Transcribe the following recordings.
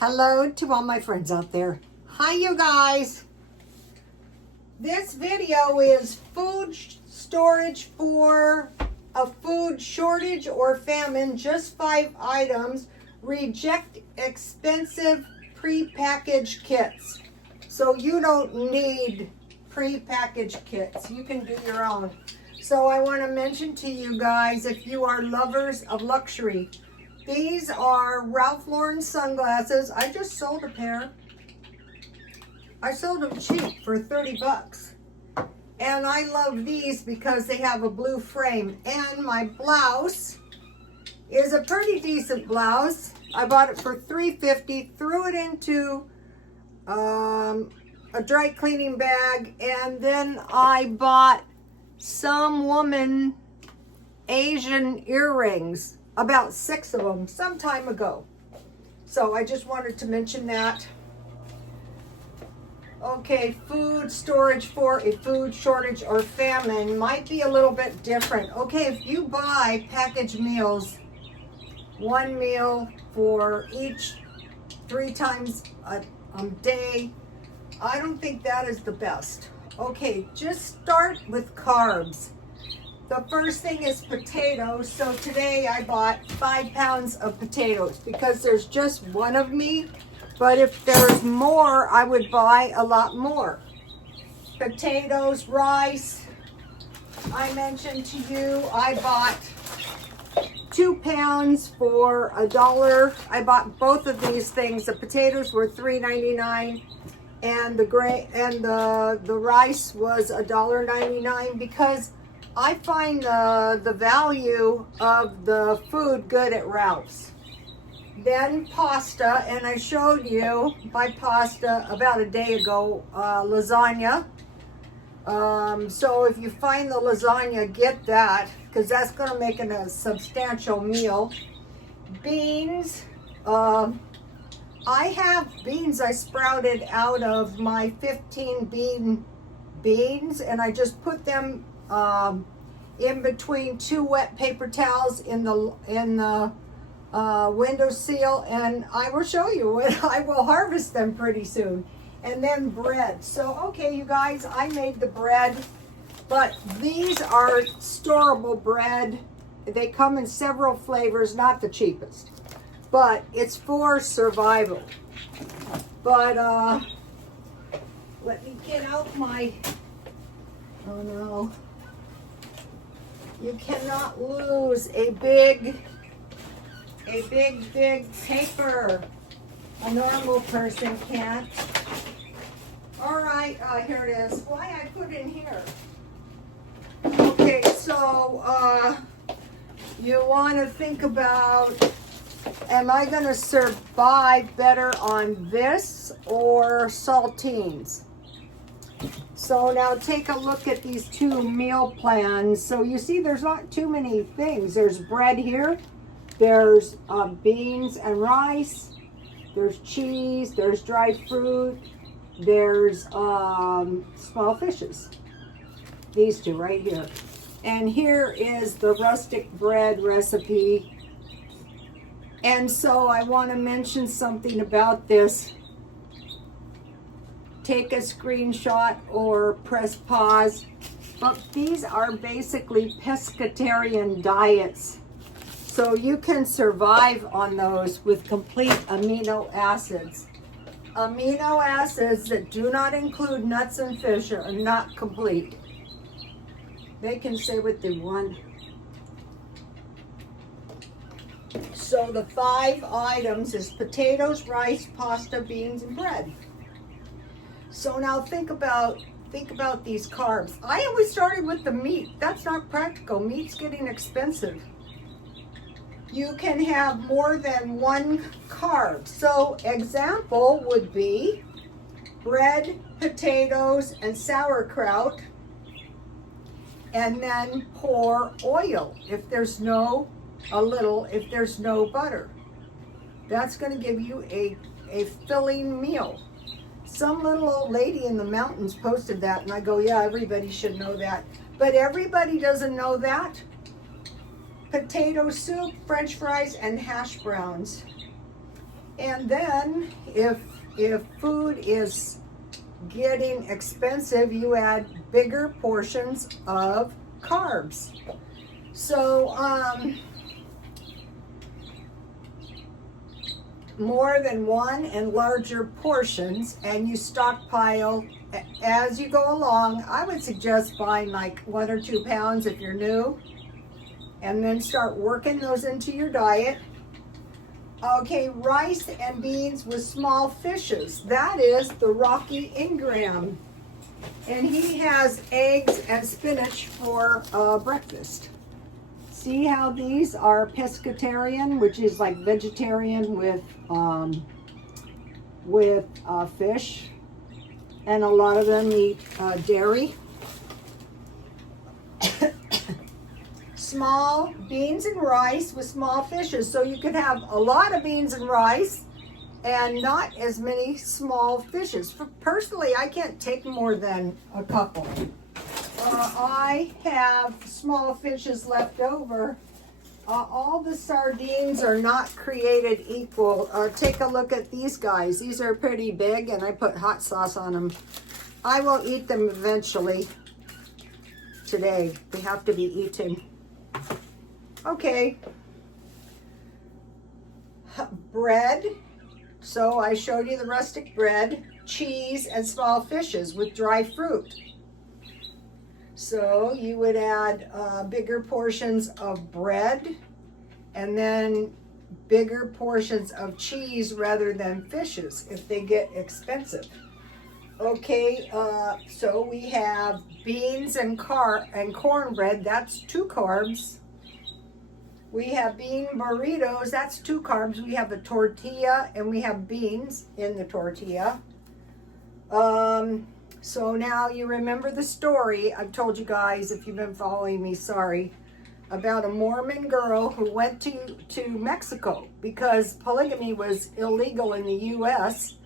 Hello to all my friends out there. Hi, you guys. This video is food storage for a food shortage or famine. Just 5 items. Reject expensive pre-packaged kits. So you don't need pre-packaged kits. You can do your own. So I want to mention to you guys, if you are lovers of luxury, these are Ralph Lauren sunglasses. I just sold a pair. I sold them cheap for 30 bucks. And I love these because they have a blue frame. And my blouse is a pretty decent blouse. I bought it for $3.50, threw it into a dry cleaning bag, and then I bought some woman Asian earrings, about 6 of them, some time ago. So I just wanted to mention that. Okay, food storage for a food shortage or famine might be a little bit different. Okay, if you buy packaged meals, 1 meal for each 3 times a day, I don't think that is the best. Okay, just start with carbs. The first thing is potatoes. So today I bought 5 pounds of potatoes because there's just 1 of me. But if there's more, I would buy a lot more. Potatoes, rice. I mentioned to you, I bought 2 pounds for $1. I bought both of these things. The potatoes were $3.99, and the rice was $1.99 because I find the value of the food good at Ralph's. Then pasta, and I showed you my pasta about a day ago, lasagna. So if you find the lasagna, get that, because that's going to make it a substantial meal. Beans. I have beans I sprouted out of my 15 beans, and I just put them in between 2 wet paper towels in the windowsill, and I will show you when I will harvest them pretty soon. And then bread. So okay, you guys, I made the bread, but these are storable bread. They come in several flavors, not the cheapest, but it's for survival. But let me get out my, oh no, you cannot lose a big paper. A normal person can't. All right, here it is. Why I put in here? Okay, so you want to think about, am I going to survive better on this or saltines? So now take a look at these 2 meal plans. So you see there's not too many things. There's bread here. There's beans and rice. There's cheese. There's dried fruit. There's small fishes. These 2 right here. And here is the rustic bread recipe. And so I want to mention something about this. Take a screenshot or press pause. But these are basically pescatarian diets. So you can survive on those with complete amino acids. Amino acids that do not include nuts and fish are not complete. They can say what they want. So the 5 items is potatoes, rice, pasta, beans, and bread. So now think about these carbs. I always started with the meat. That's not practical. Meat's getting expensive. You can have more than 1 carb. So example would be bread, potatoes, and sauerkraut, and then pour oil if there's no butter. That's going to give you a filling meal. Some little old lady in the mountains posted that, and I go, yeah, everybody should know that. But everybody doesn't know that. Potato soup, French fries, and hash browns. And then if food is getting expensive, you add bigger portions of carbs. So more than one and larger portions, and you stockpile as you go along. I would suggest buying like 1 or 2 pounds if you're new, and then start working those into your diet. Okay, rice and beans with small fishes. That is the Rocky Ingram. And he has eggs and spinach for breakfast. See how these are pescatarian, which is like vegetarian with fish. And a lot of them eat dairy. Small beans and rice with small fishes. So you could have a lot of beans and rice and not as many small fishes. Personally, I can't take more than a couple. I have small fishes left over. All the sardines are not created equal. Take a look at these guys. These are pretty big, and I put hot sauce on them. I will eat them eventually. Today, they have to be eaten. Okay. Bread. So I showed you the rustic bread, cheese, and small fishes with dry fruit. So you would add bigger portions of bread and then bigger portions of cheese rather than fishes if they get expensive. Okay, so we have beans and cornbread, that's 2 carbs. We have bean burritos, that's 2 carbs. We have a tortilla and we have beans in the tortilla. So now you remember the story I've told you guys, if you've been following me, sorry, about a Mormon girl who went to Mexico because polygamy was illegal in the U.S.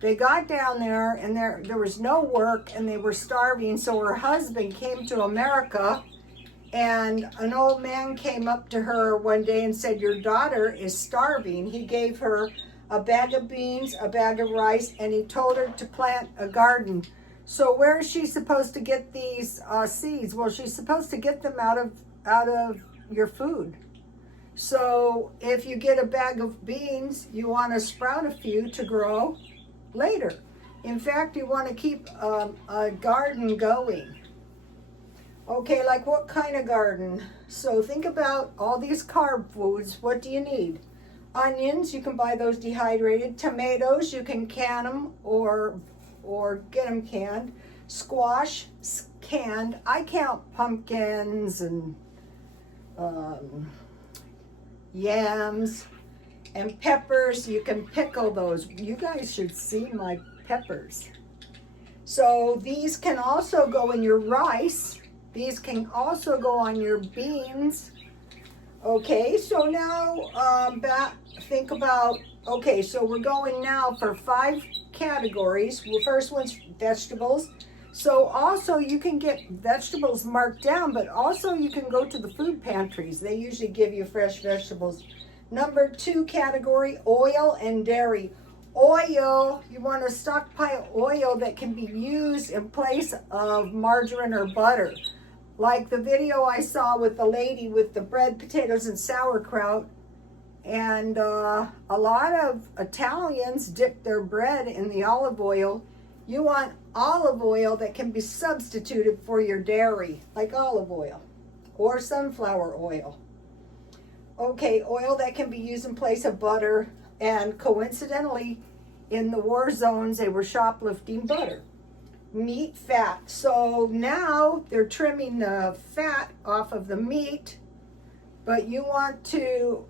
They got down there and there was no work and they were starving. So her husband came to America, and an old man came up to her one day and said, "Your daughter is starving." He gave her a bag of beans, a bag of rice, and he told her to plant a garden. So where is she supposed to get these seeds? Well, she's supposed to get them out of your food. So if you get a bag of beans, you want to sprout a few to grow later. In fact, you want to keep a garden going. Okay, like what kind of garden? So think about all these carb foods. What do you need? Onions, you can buy those dehydrated. Tomatoes, you can can them or get them canned. Squash, canned. I count pumpkins and yams and peppers. You can pickle those. You guys should see my peppers. So these can also go in your rice. These can also go on your beans. Okay, so now think about, okay, so we're going now for 5 categories. The first one's vegetables. So also you can get vegetables marked down, but also you can go to the food pantries. They usually give you fresh vegetables. Number 2 category, oil and dairy. Oil, you want to stockpile oil that can be used in place of margarine or butter. Like the video I saw with the lady with the bread, potatoes, and sauerkraut. And a lot of Italians dip their bread in the olive oil. You want olive oil that can be substituted for your dairy, like olive oil or sunflower oil. Okay, oil that can be used in place of butter. And coincidentally, in the war zones, they were shoplifting butter. Meat, fat. So now they're trimming the fat off of the meat, but you want to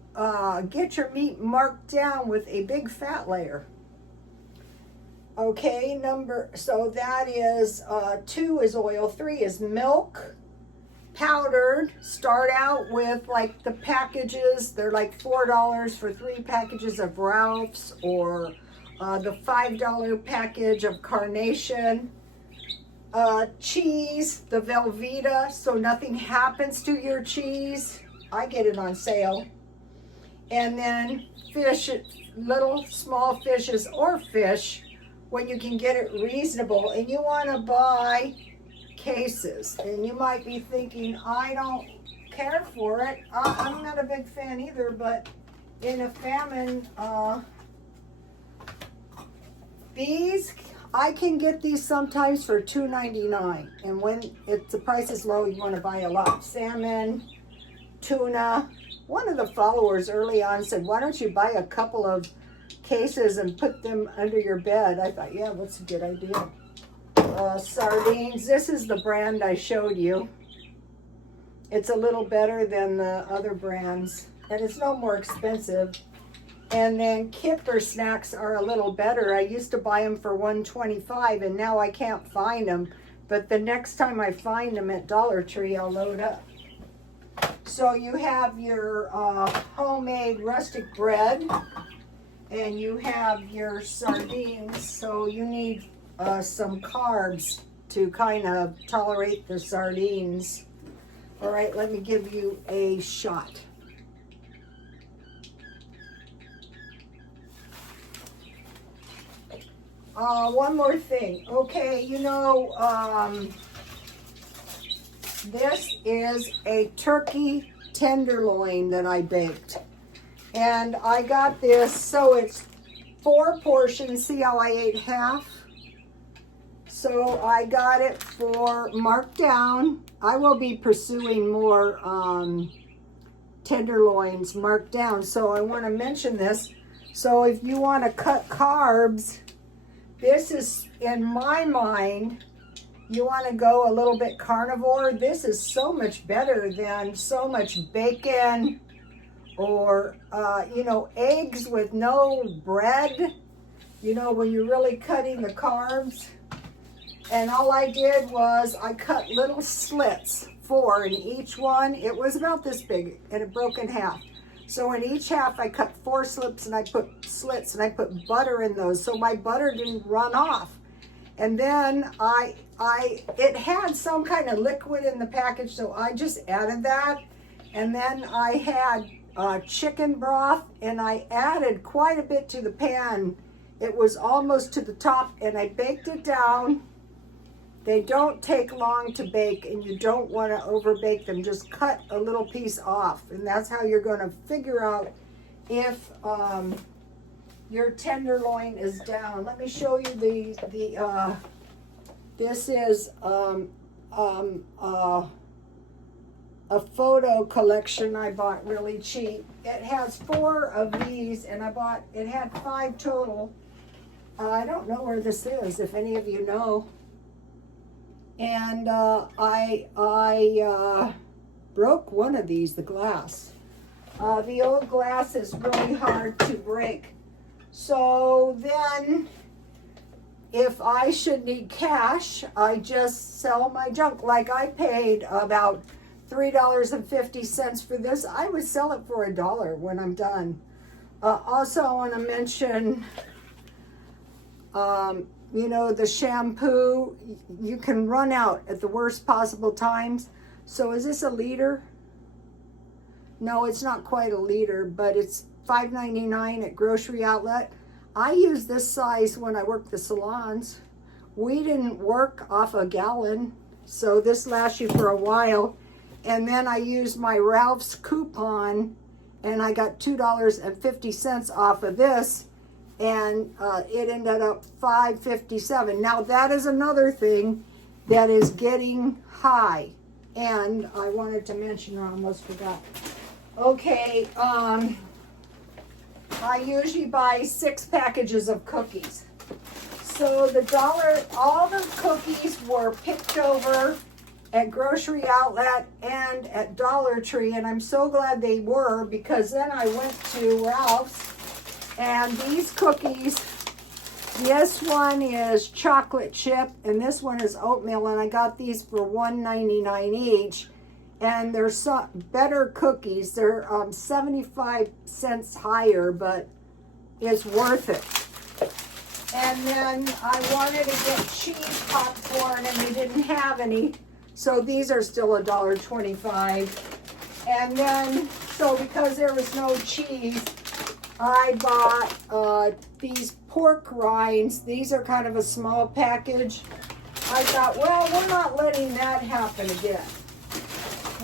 get your meat marked down with a big fat layer. Okay, so that is 2 is oil, 3 is milk, powdered. Start out with like the packages. They're like $4 for 3 packages of Ralph's, or the $5 package of Carnation. Cheese, the Velveeta, so nothing happens to your cheese. I get it on sale. And then fish, little small fishes or fish when you can get it reasonable, and you want to buy cases. And you might be thinking, I don't care for it. I'm not a big fan either, but in a famine, these, I can get these sometimes for $2.99, and when the price is low, you want to buy a lot. Salmon, tuna. One of the followers early on said, why don't you buy a couple of cases and put them under your bed? I thought, yeah, that's a good idea. Sardines. This is the brand I showed you. It's a little better than the other brands, and it's no more expensive. And then Kipper snacks are a little better. I used to buy them for $1.25, and now I can't find them. But the next time I find them at Dollar Tree, I'll load up. So you have your homemade rustic bread, and you have your sardines. So you need some carbs to kind of tolerate the sardines. All right, let me give you a shot. One more thing. Okay, you know, this is a turkey tenderloin that I baked. And I got this, so it's 4 portions. See how I ate half? So I got it for marked down. I will be pursuing more tenderloins marked down. So I want to mention this. So if you want to cut carbs, this is, in my mind, you want to go a little bit carnivore. This is so much better than so much bacon or, you know, eggs with no bread, you know, when you're really cutting the carbs. And all I did was I cut little slits, 4 in each one. It was about this big, and it broke in half. So in each half, I cut 4 slits, and I put slits, and I put butter in those, so my butter didn't run off. And then it had some kind of liquid in the package, so I just added that. And then I had chicken broth, and I added quite a bit to the pan. It was almost to the top, and I baked it down. They don't take long to bake, and you don't want to over bake them. Just cut a little piece off, and that's how you're going to figure out if your tenderloin is down. Let me show you this is a photo collection I bought really cheap. It has 4 of these, and it had 5 total. I don't know where this is, if any of you know. And I broke one of these, the glass. The old glass is really hard to break. So then, if I should need cash, I just sell my junk. Like I paid about $3.50 for this. I would sell it for $1 when I'm done. Also, I want to mention, you know, the shampoo, you can run out at the worst possible times. So is this a liter? No, it's not quite a liter, but it's $5.99 at grocery outlet. I use this size when I work the salons. We didn't work off a gallon, so this lasts you for a while. And then I used my Ralph's coupon, and I got $2.50 off of this. And it ended up $5.57. Now that is another thing that is getting high, and I wanted to mention, I almost forgot. Okay, I usually buy 6 packages of cookies. So all the cookies were picked over at Grocery Outlet and at Dollar Tree, and I'm so glad they were, because then I went to Ralph's. And these cookies, this one is chocolate chip, and this one is oatmeal, and I got these for $1.99 each. And they're better cookies. They're 75 cents higher, but it's worth it. And then I wanted to get cheese popcorn, and they didn't have any, so these are still $1.25. And then, so because there was no cheese, I bought these pork rinds. These are kind of a small package. I thought, well, we're not letting that happen again.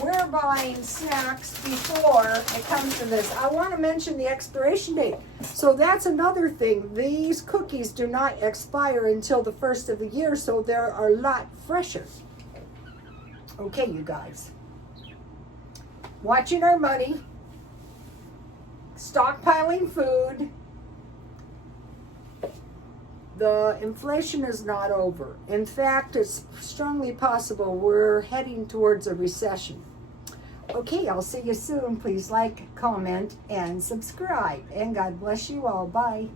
We're buying snacks before it comes to this. I want to mention the expiration date. So that's another thing. These cookies do not expire until the first of the year, so they're a lot fresher. Okay, you guys. Watching our money. Stockpiling food. The inflation is not over. In fact, it's strongly possible we're heading towards a recession. Okay, I'll see you soon. Please like, comment, and subscribe. And God bless you all. Bye.